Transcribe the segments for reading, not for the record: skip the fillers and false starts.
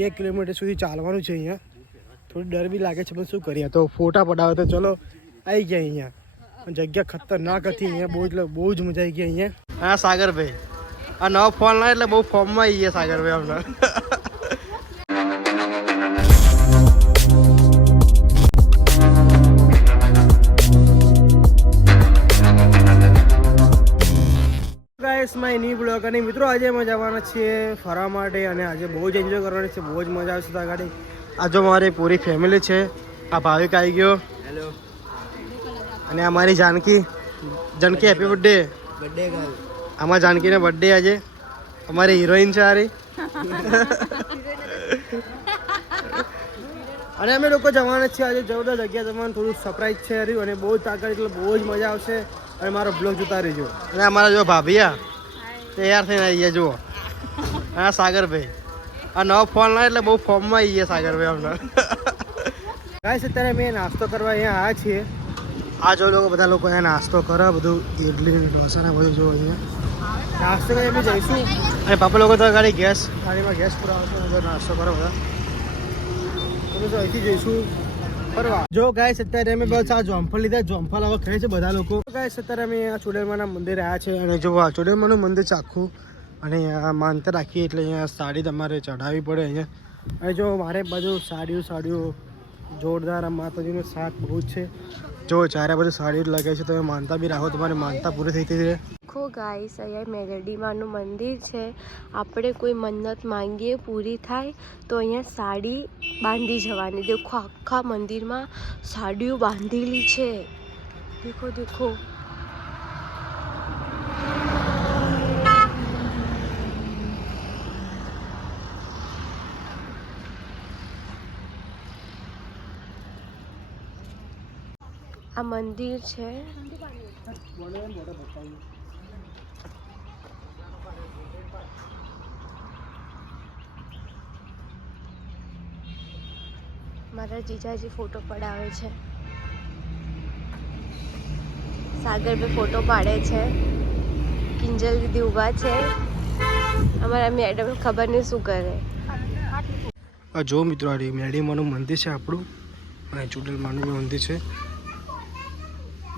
2 kilometre સુધી ચાલવાનું છે અહીંયા. થોડી ડર બી લાગે છે પણ શું કરીએ, તો ફોટા પડાવે તો ચલો આવી ગયા અહીંયા. જગ્યા ખતરનાક હતી અહીંયા, બહુ જ મજા આવી ગઈ અહીંયા. હા સાગરભાઈ, આ નવો ફોન લાવે એટલે બહુ ફોર્મમાં આવી ગયા સાગરભાઈ હમણાં. My new blog. અને મિત્રો આજે અમે જવાના છીએ ફરવા માટે અને આજે બહુ જ એન્જોય કરવાની છે, બહુ જ મજા આવશે ત્યાં ગાડી. આ જો મારી પૂરી ફેમિલી છે. આ ભાવિક આવી ગયો. હેલો. અને આ મારી Janaki. Janaki happy birthday. Birthday girl. આમાં જાનકીનો બર્થડે આજે. અમારી હિરોઈન છે આરી. અને અમે લોકો જવાના છીએ આજે જબરદસ્ત જગ્યા જવાનું, થોડું સરપ્રાઈઝ છે રહ્યું અને બહુ જ આગળ એટલે બહુ જ મજા આવશે. અને મારો બ્લોગ જોતા રહેજો. અને અમારા જો ભાભીયા તૈયાર થઈને આવી ગયા જુઓ. હા સાગરભાઈ, આ નવો ફોન લાવે એટલે બહુ ફોર્મમાં આવી ગયા સાગરભાઈ હમણાં. ગાઈસ અત્યારે અમે નાસ્તો કરવા અહીંયા આવ્યા છીએ. આ જો લોકો બધા લોકો અહીંયા નાસ્તો કરે, બધું ઇડલી ઢોસા ને બધું જો અહીંયા નાસ્તો કરી અમે જઈશું. અને પાપા લોકો તો ગાડી ગેસ ગાડીમાં ગેસ પુરાવશે, નાસ્તો કરો બધા. તો અહીંથી જઈશું ફરવા. જો ગાઈસ અત્યારે અમે બસ આ જોમફળ લીધા, જોમફળ હવે ખાય છે બધા લોકો. ગાઈસ અત્યારે અમે આ ચોડેલમાના મંદિર આવ્યા છે અને જો આ ચોડેલમાનું મંદિર છે આખું. અને અહીંયા માનતા રાખીએ એટલે અહીંયા સાડી તમારે ચઢાવવી પડે અહીંયા. અને જો મારે બધું સાડીઓ જોરદાર. આ માતાજીનું શાક બહુ જ છે. જો ચારે બધું સાડીઓ લગાવી છે, તમે માનતા બી રાખો, તમારી માનતા પૂરી થઈ છે. દેખો ગાઈસ, અહીંયા મેલડીમાનું મંદિર છે. આપણે કોઈ મન્નત માંગીએ પૂરી થાય તો અહીંયા સાડી બાંધી જવાની. દેખો આખા મંદિરમાં સાડીઓ બાંધેલી છે. દેખો દેખો. આ મંદિર છે. મારા જીજાજી ફોટો પડાવે છે. સાગરભાઈ ફોટો પાડે છે. કિંજલ દીદી ઊભા છે. અમારા મેડમ ખબર નહીં શું કરે. જો મિત્રો આ મેરડીમાનું મંદિર છે આપણું, અને ચોડેલમાનું મંદિર છે.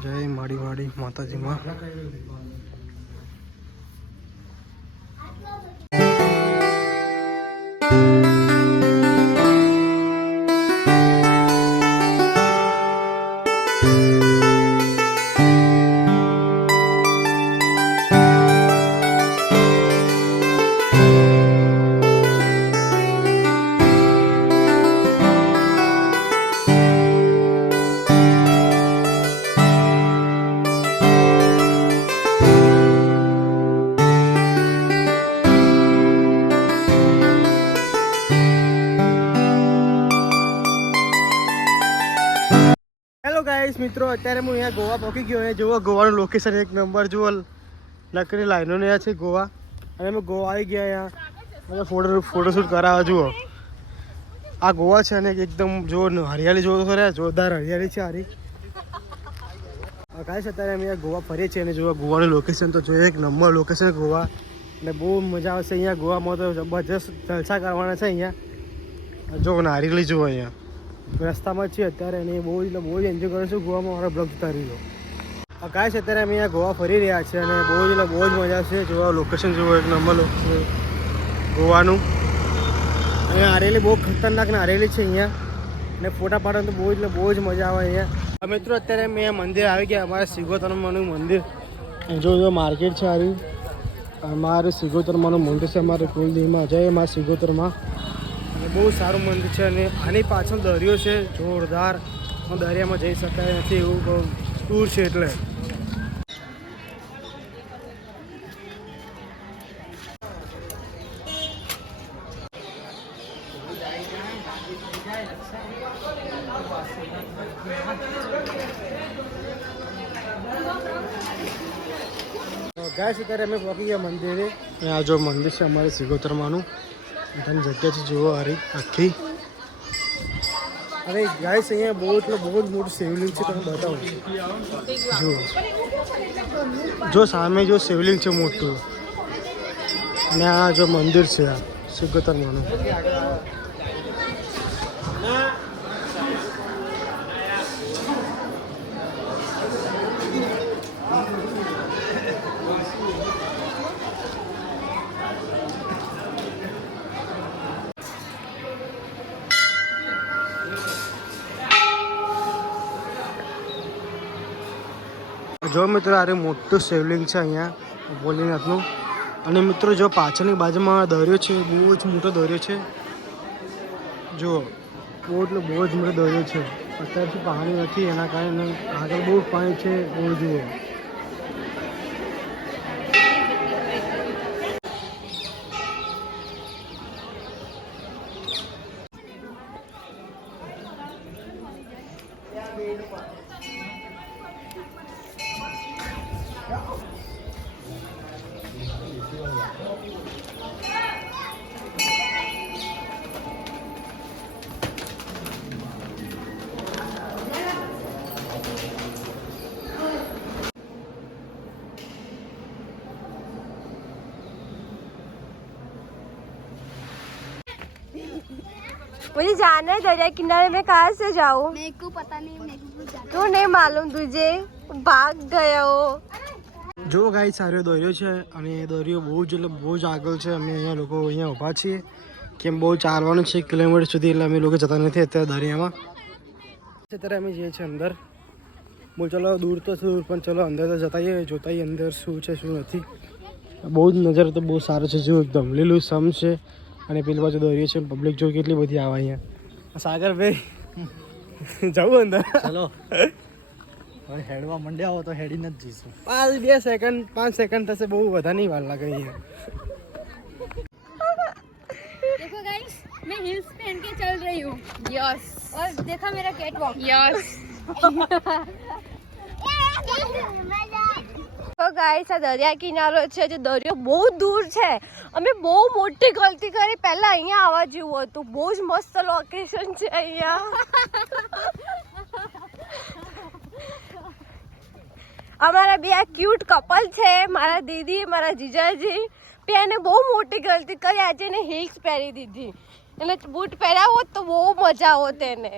જય માડી માતાજીમાં. ગાઈસ મિત્રો અત્યારે હું અહીંયા ગોવા પહોંચી ગયો. અહીંયા જુઓ ગોવાનું લોકેશન એક નંબર જુઓ, લકડી લાઈનો અહીંયા છે ગોવા. અને અમે ગોવા આવી ગયા. અહીંયા ફોટોશૂટ કરાવવા જુઓ. આ ગોવા છે અને એકદમ જો હરિયાળી જોવો તો ખરા, જોરદાર હરિયાળી છે હારી. ગાઈસ અત્યારે અમે અહીંયા ગોવા ફરીએ છીએ અને જુઓ ગોવાનું લોકેશન તો જોઈએ એક નંબર લોકેશન ગોવા. અને બહુ મજા આવશે અહીંયા ગોવામાં, તો જબરજસ્ત જલસા કરવાના છે અહીંયા. જો નારિયેળી જુઓ અહીંયા રસ્તામાં છીએ અત્યારે, અને બહુ જ એન્જોય કરું છું ગોવામાં. મારા બ્લોગ જોતા રહીજો. ગાઈસ અત્યારે અમે અહીંયા ગોવા ફરી રહ્યા છીએ અને બહુ જ મજા છે. જોવા લોકેશન જુઓ એક નંબર લોકેશન ગોવાનું. અહીંયા નારેલી બહુ ખતરનાક નારેલી છે અહીંયા, અને ફોટા પાડવાનું તો બહુ જ મજા આવે અહીંયા. મિત્રો અત્યારે અમે અહીંયા મંદિર આવી ગયા, અમારા સિગોતરમાનું મંદિર. જો માર્કેટ છે સારી. અમારું સિગોતરમાનું મંદિર છે, અમારે કુલદેવીમાં જય મા સિગોતરમાં. બહુ સારું મંદિર છે. અને આની પાછળ દરિયો છે જોરદાર. દરિયામાં જઈ શકાય નથી એવું બહુ દૂર છે એટલે. ગાઈસ અત્યારે અમે પહોંચી ગયા મંદિરે. આ જો મંદિર છે અમારે સિગોતરમાનું. બધાની જગ્યા છે જુઓ હારી આખી. અરે ગાઈસ અહીંયા બહુ જ મોટું શિવલિંગ છે, તમે બતાવો. જો સામે જો શિવલિંગ છે મોટું, અને આ જો મંદિર છે આ સિગોતરમાનું. જો મિત્રો આ મોટું શિવલિંગ છે અહીંયા ભોલેનાથનું. અને મિત્રો જો પાછળની બાજુમાં દરિયો છે, બહુ જ મોટો દરિયો છે. જો બહુ જ મોટો દરિયો છે. અત્યારથી પાણી નથી, એના કારણે આગળ બહુ પાણી છે. બહુ જુઓ. मुझे जाना है दरिया किनारे में. कहाँ से जाऊँ? मेरे को पता नहीं, मेरे को जाना क्यों नहीं मालूम तुझे? भाग गयो. જો ગાઈ સારો દોર્યો છે અને એ દોર્યો બહુ જ એટલે બહુ જ આગળ છે. અમે અહીંયા લોકો અહીંયા ઊભા છીએ કેમ બહુ ચાલવાનું છે 1 કિલોમીટર સુધી, એટલે અમે લોકો જતા નથી અત્યારે દરિયામાં. અત્યારે અમે જઈએ છીએ અંદર. બોલ ચલો દૂર તો દૂર પણ ચલો અંદર તો જતાઈએ, જોતાઈએ અંદર શું છે શું નથી. બહુ જ નજર તો બહુ સારો છે. જો એકદમ લીલું સમ છે અને પેલી બાજુ દોર્યો છે. પબ્લિક જો કેટલી બધી આવે અહીંયા. સાગરભાઈ જવું અંદર? ચલો હવે હેડવા મંડ્યા હો તો હેડીને જ જઈશું. 5 સેકન્ડ થશે, બહુ વધારે નહીં વાર લાગે અહીંયા. देखो गाइस, मैं हिल्स पहन के चल रही हूँ. यस. और देखा मेरा कैट वॉक. यस. તો ગાઈસ આ દરિયા કિનારો છે, જે દરિયો બહુ દૂર છે. અમે બહુ મોટી ગલતી કરી, પહેલા અહીંયા આવવા જેવું હતું. બહુ જ મસ્ત લોકેશન છે અહીંયા. અમારા બે આ ક્યુટ કપલ છે, મારા દીદી મારા જીજાજી. એને બહુ મોટી ગલતી કરી, આજે એને હિલ્સ પહેરી દીધી. એને બૂટ પહેર્યા હોત તો બહુ મજા આવત એને.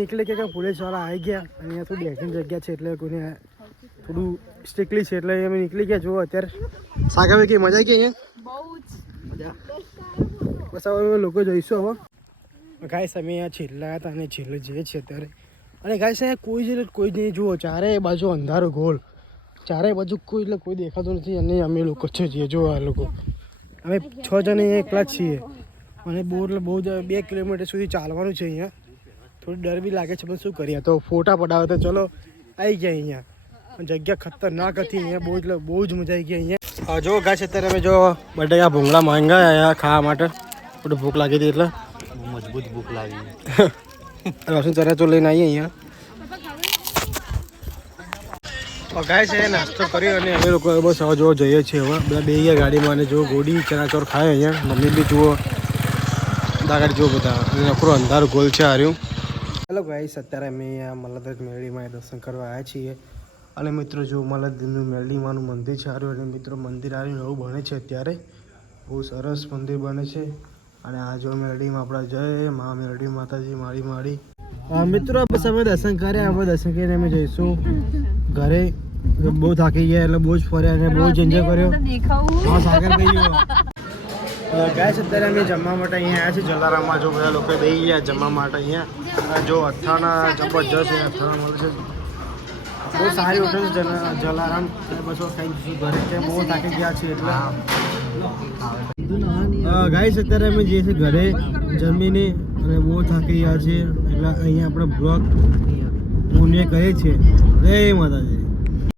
નીકળે કે પોલીસવાળા આવી ગયા. અહીંયા થોડી બેઠની જગ્યા છે એટલે કોઈને થોડું સ્ટ્રિક્ટલી છે એટલે અમે નીકળી ગયા. જુઓ અત્યારે સાગર કે મજા આવી ગઈ અહીંયા? બહુ જ મજા. બસ હવે લોકો જોઈશું. હવે ગાઈસ અમે અહીંયા છેલ્લા હતા અને છેલ્લે જઈએ છીએ અત્યારે. અને ગાઈસ અહીંયા કોઈ નહીં. જુઓ ચારે બાજુ અંધારો ગોળ, ચારે બાજુ કોઈ એટલે કોઈ દેખાતું નથી. અને અમે લોકો છે જઈએ. જુઓ આ લોકો અમે 6 જણ અહીંયા એકલા જ છીએ. અને બહુ એટલે બહુ 2 કિલોમીટર સુધી ચાલવાનું છે અહીંયા. થોડી ડર બી લાગે છે પણ શું કરીએ, તો ફોટા પડાવે તો ચલો આવી ગયા અહીંયા. જગ્યા ખતરનાક હતી અહીંયા, બહુ એટલે બહુ જ મજા આવી ગઈ અહીંયા. જો ગાય અત્યારે અમે જો બટાકા ભૂંગળા માંગ્યા અહીંયા ખાવા માટે. થોડી ભૂખ લાગી હતી એટલે મજબૂત ભૂખ લાગી. રસું ચરાચો લઈને આવીએ અહીંયા. ગાય છે નાસ્તો કર્યો અને અમે લોકો બસ હવે જો જઈએ છીએ. હવે બધા બે ગયા ગાડીમાં અને જો ગોડી ચણાચોર ખાય અહીંયા. મમ્મી બી જુઓ દાગડ જુઓ બધા. નકરો અંધાર ગોલ છે હાર્યું. હેલો ગાઈસ, અત્યારે અમે અહીંયા મલ્હાદેવ મેરડીમાં દર્શન કરવા આવ્યા છીએ. અને મિત્રો જો મલ્હાદેવનું મેરડીમાંનું મંદિર છે હાર્યું. અને મિત્રો મંદિર હાર્યું નવું બને છે અત્યારે, બહુ સરસ મંદિર બને છે. અને આ જો મેરડીમાં આપણા જય મા મેરડી માતાજી મારી મારી. મિત્રો બસ અમે દર્શન કર્યા. અમે દર્શન કરીને અમે જઈશું ઘરે. બહુ થાકી ગયા એટલે બહુ જ ફર્યા અને બહુ જ એન્જોય કર્યો. હા સાગરભાઈ ગાય અત્યારે અમે જમવા માટે અહીંયા આવ્યા છીએ જલારામમાં. જો બધા લોકો બેસી ગયા જમવા માટે અહીંયા. જો અથાણા જબરજસ્ત છે, અથાણા મળશે. બહુ સારી હોટલ છે જલારામ. બસો ખાઈ જઈશું ઘરે, કે બહુ થાકી ગયા છીએ એટલે. ગાઈસ અત્યારે અમે જઈએ છીએ ઘરે જમીને અને બહુ થાકી ગયા છીએ એટલે અહીંયા આપણે બ્લોગ પૂર્ણ કરીએ છીએ. જય માતાજી.